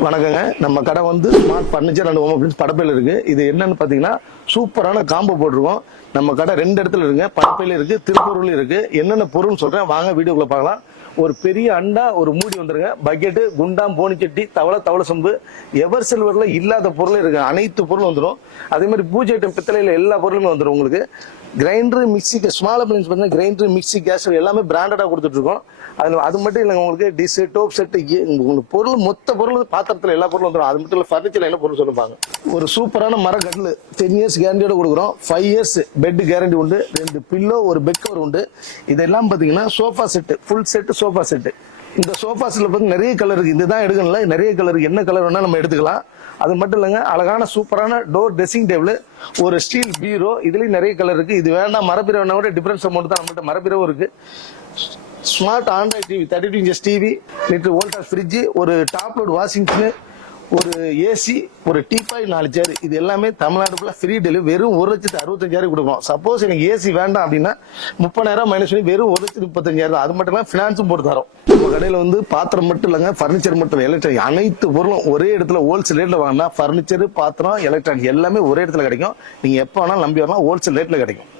வணக்கங்க. நம்ம கடை வந்து smart furniture and home appliances படப்பையில இருக்கு. இது என்னன்னு பாத்தீங்கன்னா சூப்பரான காம்போ போட்டிருக்கோம். நம்ம கடை 2 இடத்துல இருக்குங்க. படப்பையில இருக்கு, திருப்பூர்ல இருக்கு. என்னென்ன பொருள்னு சொல்றேன், வாங்க வீடியோக்குள்ள பார்க்கலாம். ஒரு பெரிய அண்டா, ஒரு மூடி வந்துருங்க. பக்கெட்டு, குண்டாம், போனிச்சட்டி, தவளை சொம்பு, எவர் சில்வர்ல இல்லாத பொருள் இருக்கு. அனைத்து பொருளும் வந்துடும். அதே மாதிரி பூஜை ஐட்டம் பித்தளையில எல்லா பொருளுமே வந்துடும் உங்களுக்கு. கிரைண்டர், மிக்சி, ஸ்மால் அப்ளையன்ஸ் பார்த்தீங்கன்னா கிரைண்டர், மிக்சி, கேஸ் எல்லாமே பிராண்டடா கொடுத்துட்டு இருக்கோம். அது மட்டும் இல்லைங்க, உங்களுக்கு டிஷ், டோப் செட், உங்களுக்கு பொருள் மொத்த பொருள் பாத்திரத்தில் எல்லா பொருளும் வந்துடும். அது மட்டும் இல்லை, ஃபர்னிச்சர் என்ன பொருள் சொல்லுவாங்க. ஒரு சூப்பரான மரக்கட்டில் 10 இயர்ஸ் கேரண்டியோட கொடுக்குறோம். 5 இயர்ஸ் பெட் கேரண்டி உண்டு. 2 பில்லோ, ஒரு பெட் கவர் உண்டு. இதெல்லாம் பார்த்தீங்கன்னா sofa set, full set sofa set. இந்த சோஃபா செட்ல பார்த்து நிறைய கலர் இருக்கு. இதுதான் எடுக்கணும்ல, நிறைய கலர், என்ன கலர் வேணா நம்ம எடுத்துக்கலாம். அது மட்டும் இல்லைங்க, அழகான சூப்பரான டோர் ட்ரெஸ்ஸிங் டேபிள், ஒரு ஸ்டீல் பீரோ. இதுலயும் நிறைய கலர் இருக்கு. இது வேண்டாம் மரப்பீரோ வேணா கூட டிஃபரன்ஸ் அமௌண்ட் தான். நம்மகிட்ட மரப்பீரோ இருக்கு. Smart Android TV, 32 inches TV, litre Voltas fridge, ஒரு டாப் லோட் வாஷிங் மிஷின், ஒரு ஏசி, ஒரு டீபாய், 4 சேர். இது எல்லாமே தமிழ்நாடு ஃபுல்லா ஃப்ரீ டெலிவரி. வெறும் 1,65,000 கொடுப்போம். சப்போஸ் எனக்கு ஏசி வேண்டாம் அப்படின்னா 30,000 மைனஸ் பண்ணி வெறும் 1,35,000 தான். அது மட்டும் இல்லாம பினான்ஸும் போட்டு தரோம். நம்ம கடையில வந்து பாத்திரம் மட்டும் இல்லைங்க, பர்னிச்சர் மட்டும், எலக்ட்ரானிக் அனைத்து பொருளும் ஒரே இடத்துல ஹோல்சேல் ரேட்ல வாங்கினா பர்னிச்சர், பாத்திரம், எலக்ட்ரானிக் எல்லாமே ஒரே இடத்துல கிடைக்கும். நீங்க எப்ப வேணாலும் நம்பி வரலாம், ஹோல்சேல் ரேட்ல கிடைக்கும்.